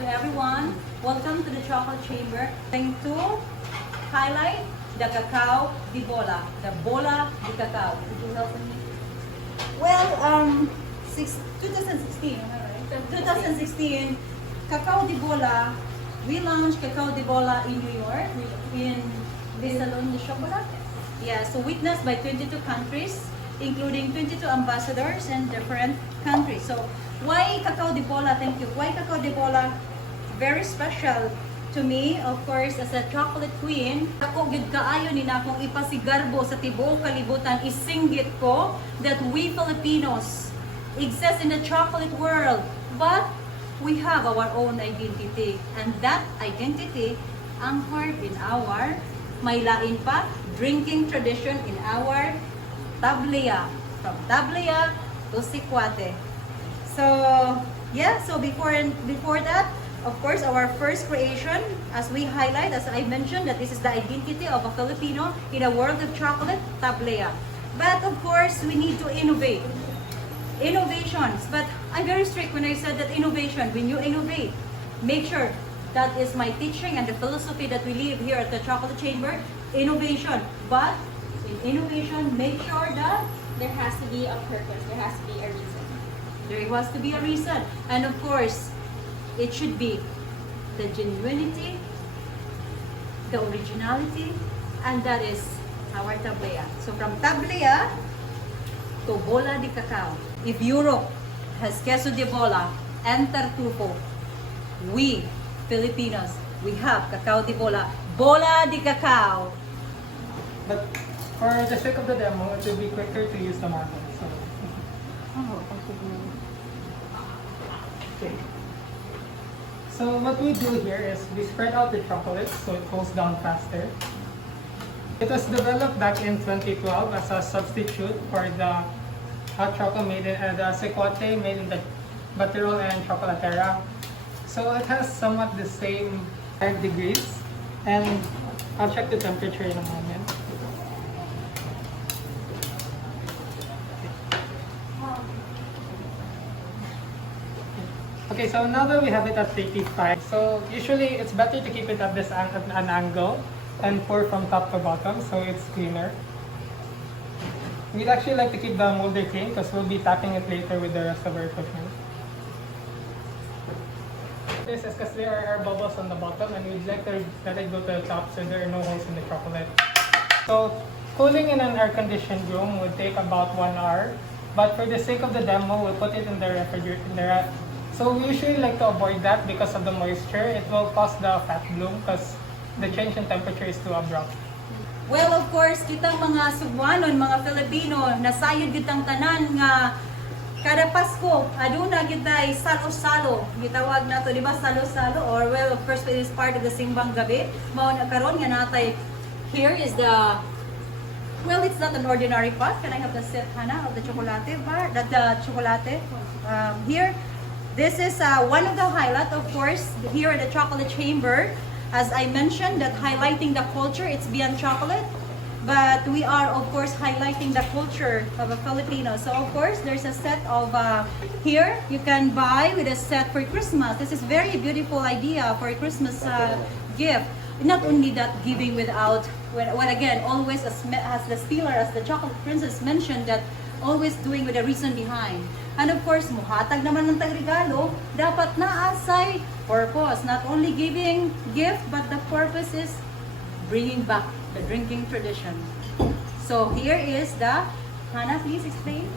to everyone. Welcome to the Chocolate Chamber. Going to highlight the cacao di bola, the bola di cacao. Could you help me? Well, 2016, am I right? 2016, cacao di bola. We launched cacao di bola in New York, in the Salon de Chocolat. Yeah, so witnessed by 22 countries, including 22 ambassadors in different countries. So why cacao di bola? Thank you. Why cacao di bola? Very special to me, of course, as a chocolate queen. Ako gid kaayo ni na akong ipasigarbo sa tibuok kalibutan, isinggit ko that we Filipinos exist in the chocolate world, but we have our own identity, and that identity anchored in our may lain pa drinking tradition in our tablea, from tablea to sikwate. So yeah, so before that, of course, our first creation, as we highlight, as I mentioned, that this is the identity of a Filipino in a world of chocolate, tablea. But of course, we need to innovate. Innovations. But I'm very strict when I said that innovation, when you innovate, make sure that is my teaching and the philosophy that we live here at the Chocolate Chamber, innovation. But in innovation, make sure that There has to be a purpose. There has to be a reason. there has to be a reason. And of course, it should be the genuinity, the originality, and that is our tablea. So from tablea to bola di cacao. If Europe has queso de bola and tartufo, we Filipinos, we have cacao di bola di cacao. But for the sake of the demo, it will be quicker to use the marble. So, okay. So what we do here is we spread out the chocolate so it cools down faster. It was developed back in 2012 as a substitute for the hot chocolate made in the secote made in the Battirol and Chocolatera. So it has somewhat the same 5 degrees, and I'll check the temperature in a moment. Okay, so now that we have it at 85, so usually it's better to keep it at this at an angle and pour from top to bottom so it's cleaner. We'd actually like to keep the molder clean because we'll be tapping it later with the rest of our equipment. This is because there are bubbles on the bottom and we'd like to let it go to the top so there are no holes in the chocolate. So cooling in an air-conditioned room would take about 1 hour, but for the sake of the demo, we'll put it in the refrigerator. So we usually like to avoid that because of the moisture. It will cause the fat bloom because the change in temperature is too abrupt. Well, of course, kitang mga Cebuanon, mga Filipino, nasayod kitang tanan nga kada Pasko, aduna kitay salo-salo. Gitawag na to, di ba, salo-salo? Or well, of course, it is part of the simbang gabi. Mao na karon nga natay, here is the, well, it's not an ordinary pot. Can I have the set, Hana, of the chocolate bar? The chocolate. Here, this is one of the highlights, of course, here at the Chocolate Chamber. As I mentioned, that highlighting the culture, it's beyond chocolate. But we are, of course, highlighting the culture of a Filipino. So, of course, there's a set of, here, you can buy with a set for Christmas. This is very beautiful idea for a Christmas gift. Not only that, giving without, well again, always as the stealer, as the chocolate princess mentioned, that always doing with a reason behind. And of course, muhatag naman ng tagregalo, dapat naasay purpose. Not only giving gift, but the purpose is bringing back the drinking tradition. So here is the, Hannah, please explain.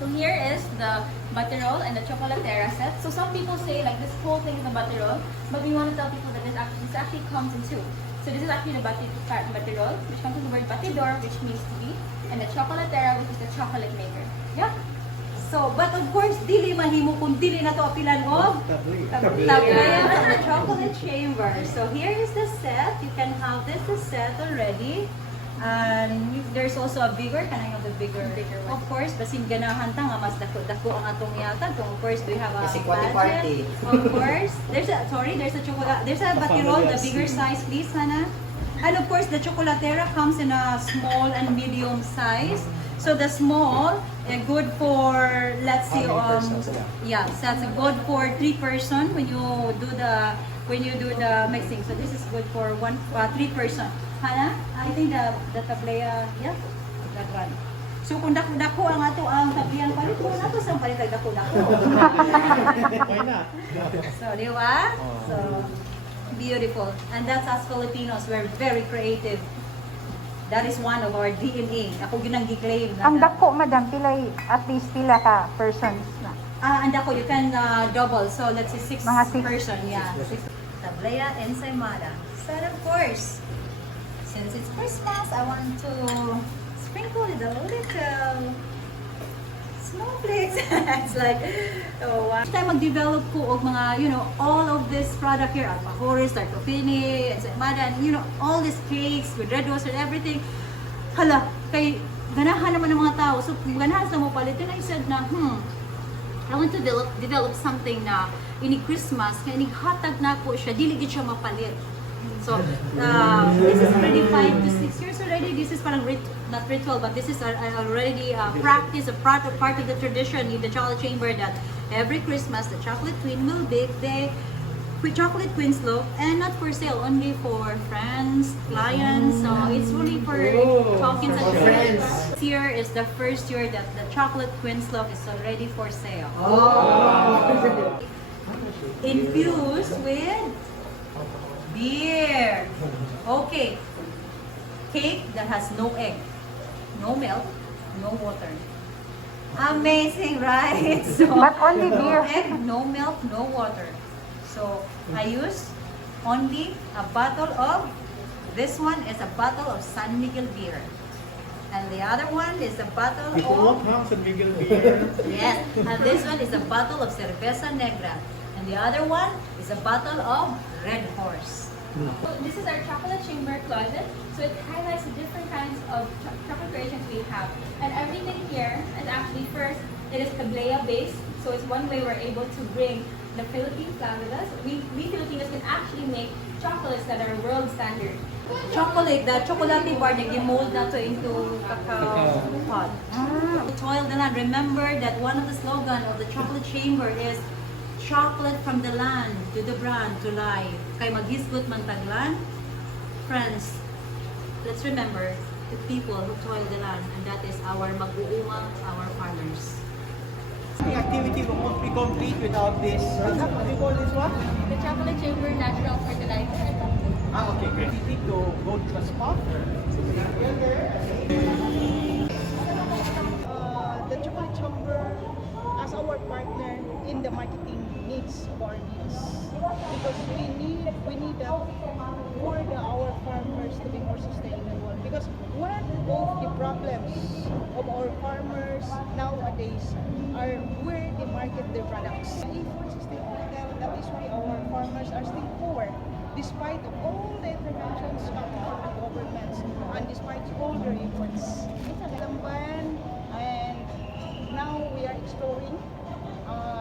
So here is the Battirol and the Chocolatera set. So some people say like this whole thing is a Battirol, but we want to tell people that this actually comes in two. So this is actually the Battirol, which comes from the word batidor, which means to be, and the Chocolatera, which is the chocolate maker. Yeah. So, but of course, dili mahimo kung dili na to apilan of tablea from the Chocolate Chamber. So here is the set. You can have this the set already. And there's also a bigger, can I have the bigger one? Of course, basin ganahan ta nga mas dako ang atong yatag. So of course, we have a budget. Of course, there's a Battirol, the bigger size, please, Hannah. And of course, the Chocolatera comes in a small and medium size. So the small, good for, let's see, yeah, so that's good for 3 person when you do the mixing. So this is good for 3 person. Hana, I think the tablea, yeah, that one. So kung dako ang ato ang tablihan, palit ko na to sa palit dako. Why not? So, di ba? So, beautiful. And that's us Filipinos, we're very creative. That is one of our DNA. Ako yun ang gi-claim. Ang dako, madam, at least pila ka persons na. And ako, you can double. So, let's say 6 Mga six. person. Yeah. Tablea ensaymada. So, of course, since it's Christmas, I want to sprinkle it a little snowflakes. It's like, oh, wow. Time mag-develop ko og mga, all of this product here, alfajores, tartufini, ensaymada, and all these cakes with red rose and everything. Hala, kay ganahan naman ng mga tao. So, ganahan sa mo palit. And I said na, I want to develop something na ini Christmas, kaya hatag na ko siya, dili gid siya mapalit. So, this is already 5 to 6 years already. This is parang not ritual, but this is already practice, a part of the tradition in the chocolate chamber that every Christmas the chocolate queen will bake the chocolate queen's loaf, and not for sale, only for friends, clients. So it's really for talking and friends. This year is the first year that the chocolate queen's loaf is already for sale. Infused with beer. Okay. Cake that has no egg, no milk, no water. Amazing, right? So, But only no beer. egg, no milk, no water. So I use only a bottle of, this one is a bottle of San Miguel beer. And the other one is a bottle of, San Miguel beer. yes, and this one is a bottle of Cerveza Negra. And the other one is a bottle of Red Horse. So this is our chocolate chamber closet. So it highlights the different kinds of chocolate creations we have. And everything here is actually, first, it is tablea based. So it's one way we're able to bring the Philippine flag with us. We Filipinos can actually make chocolates that are world standard. Chocolate, the chocolate bar, nag-mold na to into cacao pod. Toil the land. Remember that one of the slogan of the chocolate chamber is chocolate from the land to the brand to life. Kay maghisgot man taglan. Friends, let's remember the people who toil the land, and that is our mag-uuma, our farmers. The activity won't be complete without this. What do you call this one? The chocolate chamber natural fertilizer. Okay, great. We need to go to the spot. The chocolate chamber as our partner in the marketing needs of our needs, because we need that for our farmers to be more sustainable, because one of the problems of our farmers nowadays are where they market their products. If we're sustainable, that is why our farmers are still poor, despite of all the interventions of the governments and despite all their efforts. Tambayan, and now we are exploring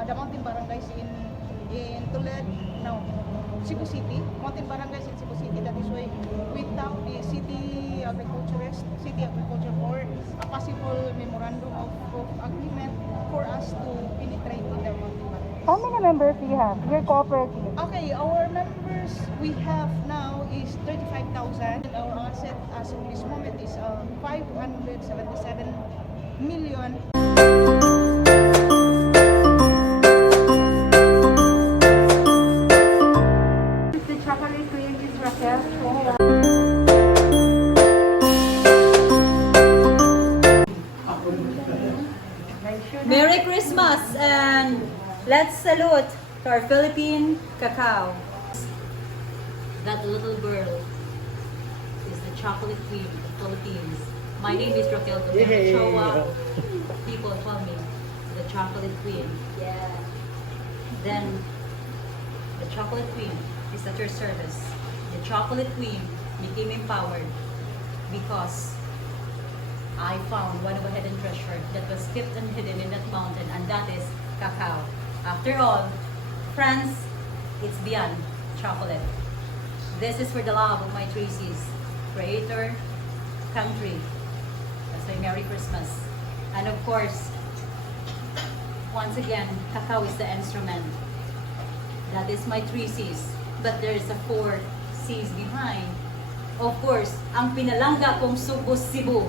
the mountain barangays in Tulad, no, Cebu City, mountain barangays in Cebu City. That is why we tap the city agriculturist, for a possible memorandum of agreement for us to penetrate in the mountain barangays. How many members do you have? Your cooperative? Okay, our members we have now is 35,000. Our asset as of this moment is 577 million. The chocolate cream is Raquel, Choa. Merry Christmas, and let's salute to our Philippine cacao. That little girl is the chocolate queen of the Philippines. My name is Raquel. Choa. People call me the chocolate queen. Yeah. Then the chocolate queen is at your service. The chocolate queen became empowered because I found one of a hidden treasure that was kept and hidden in that mountain, and that is cacao. After all, France, it's beyond chocolate. This is for the love of my Tracy's creator, country. That's why Merry Christmas. And of course, once again, cacao is the instrument. That is my 3 C's. But there is a 4 C's behind. Of course, ang pinalangga kong Cebu.